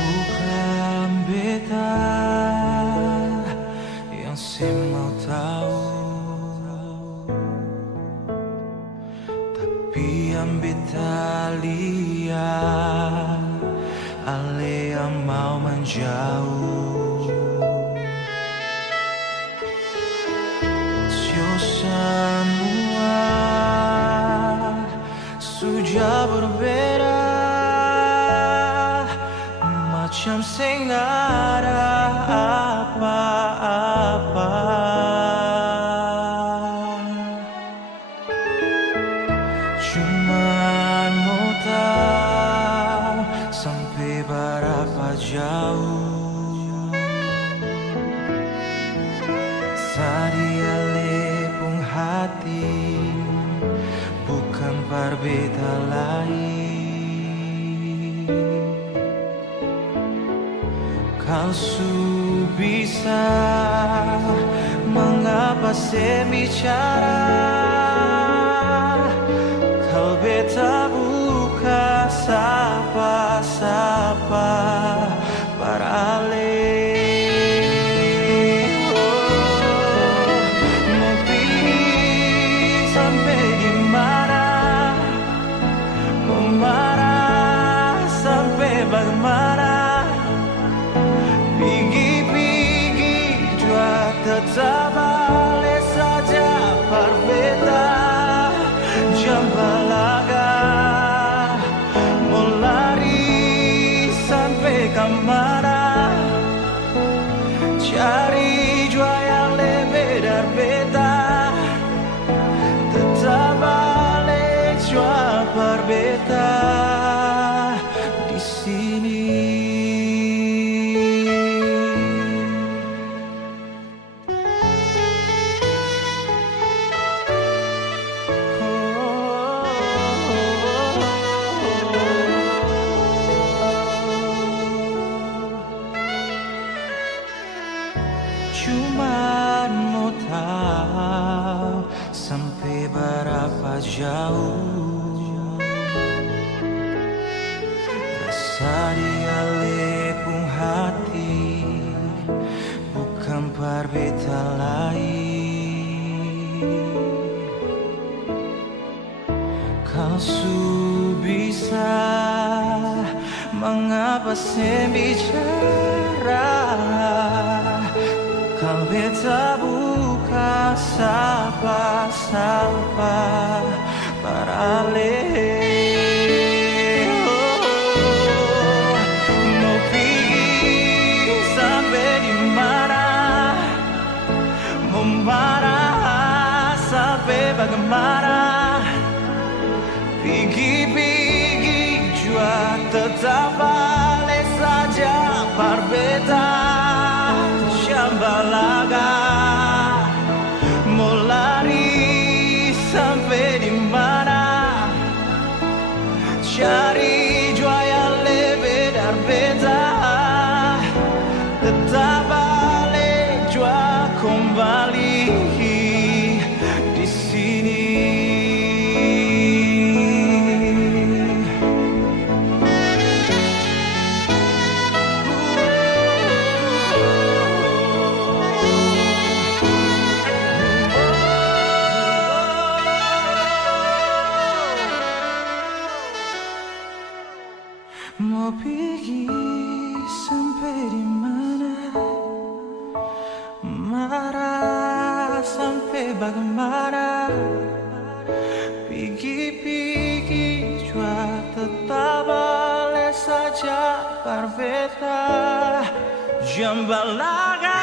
Bukan beta yang mau tahu, tapi yang beta lihat ale yang mau menjauh. Semua sudah berbeda, macam ada apa-apa. Cuman mau tahu sampai berapa jauh sadia lepung hati, bukan berbeda lain. Kau su bisa mengapa saya bicara, kau beta buka sapa-sapa parale. Mau pergi sampai di mana, mau marah sampai bagaimana, pergi jua tetap balik saja berbeda. Jam balaga mau lari sampai kemana, cari jua yang lebih berbeda, tetap balik jua berbeda di sini. Cuman mau tahu sampai berapa jauh rasa dia lepung hati, bukan berbeda lain. Kau su bisa mengapa saya bicara, kau beta buka sapa-sapa parale. Mau pergi sampai di mana, mau marah sampai bagaimana, pergi jua tetap balik saja berbeda. Balaga mau lari sampai di mana, cari jua yang lebih berbeda, tetap balik jua kembali di sini. Mau pergi sampai di mana, marah sampai bagaimana, pergi jua tetap balik saja berbeda. Jam balaga